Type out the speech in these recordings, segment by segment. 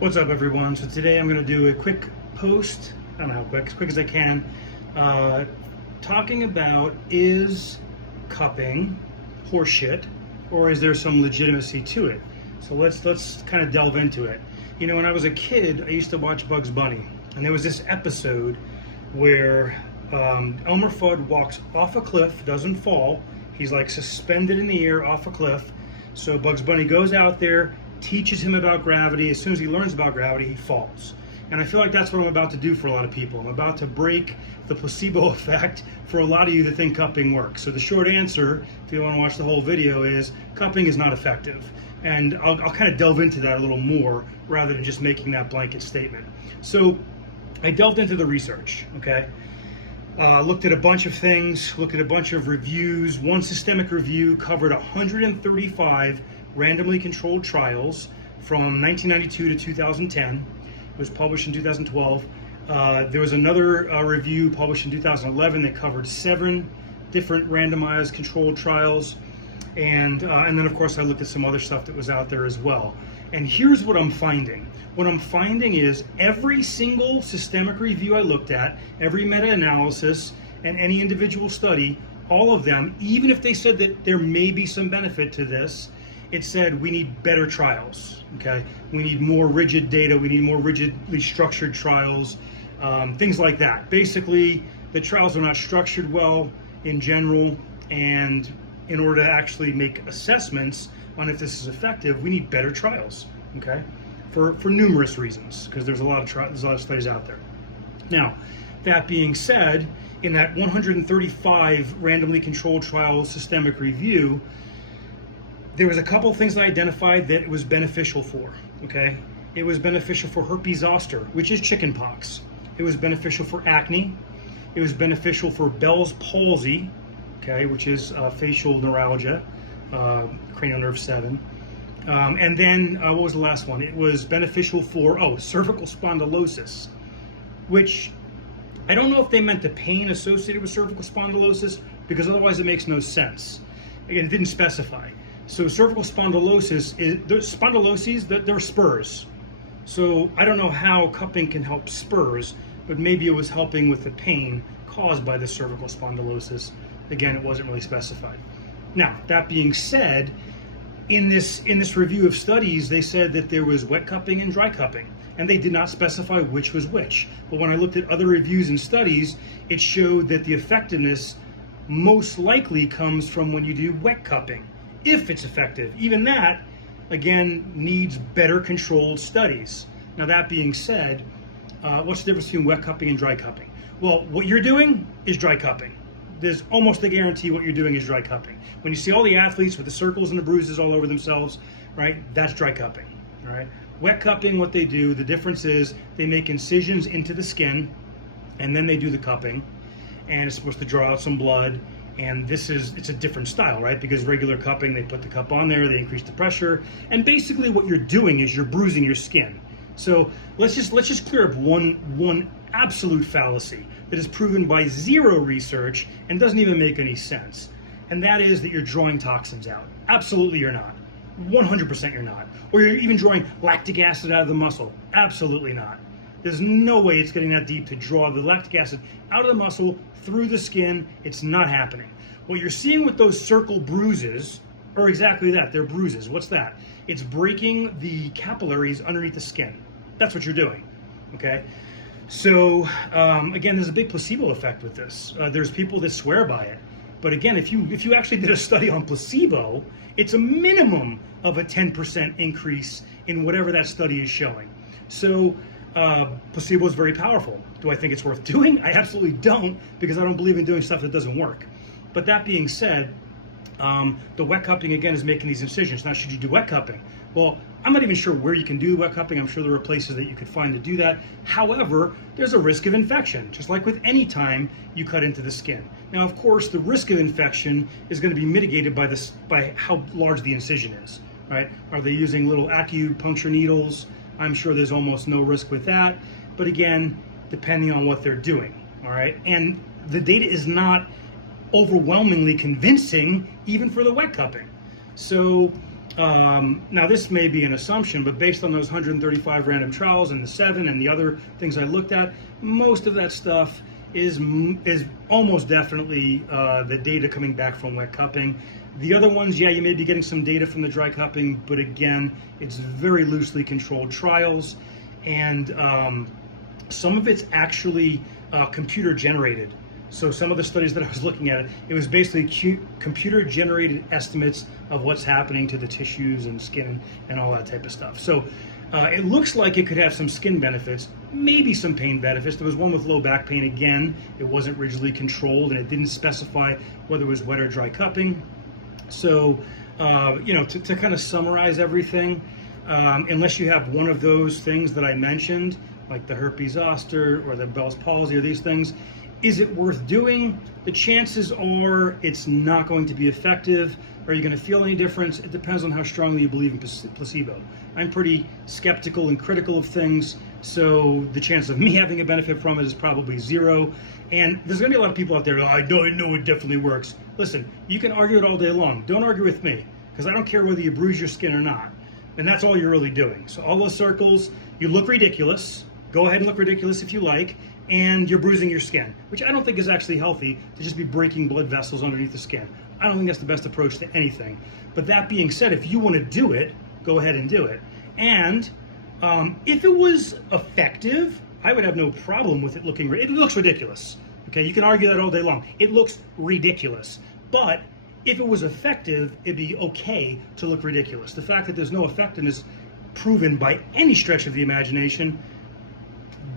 What's up, everyone? So today I'm going to do a quick post, I don't know how quick, as quick as I can, talking about, is cupping horseshit, or is there some legitimacy to it? So let's kind of delve into it. You know, when I was a kid, I used to watch Bugs Bunny, and there was this episode where Elmer Fudd walks off a cliff, doesn't fall. He's like suspended in the air off a cliff. So Bugs Bunny goes out there, teaches him about gravity. As soon as he learns about gravity, he falls. And I feel like that's what I'm about to do for a lot of people. I'm about to break the placebo effect for a lot of you that think cupping works. So the short answer, if you want to watch the whole video, is cupping is not effective. And I'll kind of delve into that a little more rather than just making that blanket statement. So I delved into the research, okay? Looked at a bunch of things, looked at a bunch of reviews. One systemic review covered 135 randomly controlled trials from 1992 to 2010. It was published in 2012. There was another review published in 2011 that covered 7 different randomized controlled trials. And then, of course, I looked at some other stuff that was out there as well. And here's what I'm finding. What I'm finding is every single systemic review I looked at, every meta-analysis, and any individual study, all of them, even if they said that there may be some benefit to this, it said we need better trials, okay? We need more rigid data, we need more rigidly structured trials, things like that. Basically, the trials are not structured well in general, and in order to actually make assessments on if this is effective, we need better trials, okay? For numerous reasons, because there's a lot of studies out there. Now, that being said, in that 135 randomly controlled trial systemic review, there was a couple of things I identified that it was beneficial for, okay? It was beneficial for herpes zoster, which is chickenpox. It was beneficial for acne. It was beneficial for Bell's palsy, okay, which is facial neuralgia, cranial nerve 7. And then, what was the last one? It was beneficial for, cervical spondylosis, which I don't know if they meant the pain associated with cervical spondylosis, because otherwise it makes no sense. Again, it didn't specify. So cervical spondylosis, they're spurs. So I don't know how cupping can help spurs, but maybe it was helping with the pain caused by the cervical spondylosis. Again, it wasn't really specified. Now, that being said, in this review of studies, they said that there was wet cupping and dry cupping, and they did not specify which was which. But when I looked at other reviews and studies, it showed that the effectiveness most likely comes from when you do wet cupping, if it's effective. Even that, again, needs better controlled studies. Now, that being said, what's the difference between wet cupping and dry cupping? Well, what you're doing is dry cupping. There's almost a guarantee what you're doing is dry cupping. When you see all the athletes with the circles and the bruises all over themselves, right, that's dry cupping, all right? Wet cupping, what they do, the difference is they make incisions into the skin, and then they do the cupping, and it's supposed to draw out some blood, and it's a different style, right? Because regular cupping, they put the cup on there, they increase the pressure, and basically what you're doing is you're bruising your skin. So let's just clear up one absolute fallacy that is proven by zero research and doesn't even make any sense. And that is that you're drawing toxins out. Absolutely you're not. 100% you're not. Or you're even drawing lactic acid out of the muscle. Absolutely not. There's no way it's getting that deep to draw the lactic acid out of the muscle through the skin. It's not happening. What you're seeing with those circle bruises are exactly that. They're bruises. What's that? It's breaking the capillaries underneath the skin. That's what you're doing, okay? So, again, there's a big placebo effect with this. There's people that swear by it. But again, if you actually did a study on placebo, it's a minimum of a 10% increase in whatever that study is showing. So, placebo is very powerful. Do I think it's worth doing? I absolutely don't, because I don't believe in doing stuff that doesn't work. But that being said, the wet cupping, again, is making these incisions. Now, should you do wet cupping? Well, I'm not even sure where you can do wet cupping. I'm sure there are places that you could find to do that. However, there's a risk of infection, just like with any time you cut into the skin. Now, of course, the risk of infection is going to be mitigated by how large the incision is, right? Are they using little acupuncture needles? I'm sure there's almost no risk with that. But again, depending on what they're doing, all right? And the data is not overwhelmingly convincing even for the wet cupping. So Now this may be an assumption, but based on those 135 random trials and the 7 and the other things I looked at, most of that stuff is almost definitely the data coming back from wet cupping. The other ones, yeah, you may be getting some data from the dry cupping, but again, it's very loosely controlled trials, and some of it's actually computer generated. So some of the studies that I was looking at, it was basically computer generated estimates of what's happening to the tissues and skin and all that type of stuff. So it looks like it could have some skin benefits, maybe some pain benefits. There was one with low back pain. Again, it wasn't rigidly controlled and it didn't specify whether it was wet or dry cupping. So, to kind of summarize everything, unless you have one of those things that I mentioned, like the herpes zoster or the Bell's palsy or these things, is it worth doing? The chances are it's not going to be effective. Are you going to feel any difference? It depends on how strongly you believe in placebo. I'm pretty skeptical and critical of things, so the chance of me having a benefit from it is probably 0. And there's going to be a lot of people out there, I know it definitely works. Listen, you can argue it all day long. Don't argue with me, because I don't care whether you bruise your skin or not. And that's all you're really doing. So all those circles, you look ridiculous. Go ahead and look ridiculous if you like, and you're bruising your skin, which I don't think is actually healthy, to just be breaking blood vessels underneath the skin. I don't think that's the best approach to anything. But that being said, if you want to do it, go ahead and do it. And if it was effective, I would have no problem with it looking, it looks ridiculous. Okay, you can argue that all day long. It looks ridiculous. But if it was effective, it'd be okay to look ridiculous. The fact that there's no effectiveness proven by any stretch of the imagination,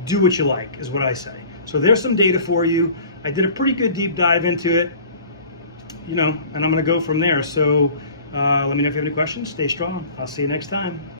do what you like, is what I say. So there's some data for you. I did a pretty good deep dive into it, and I'm going to go from there. So let me know if you have any questions. Stay strong. I'll see you next time.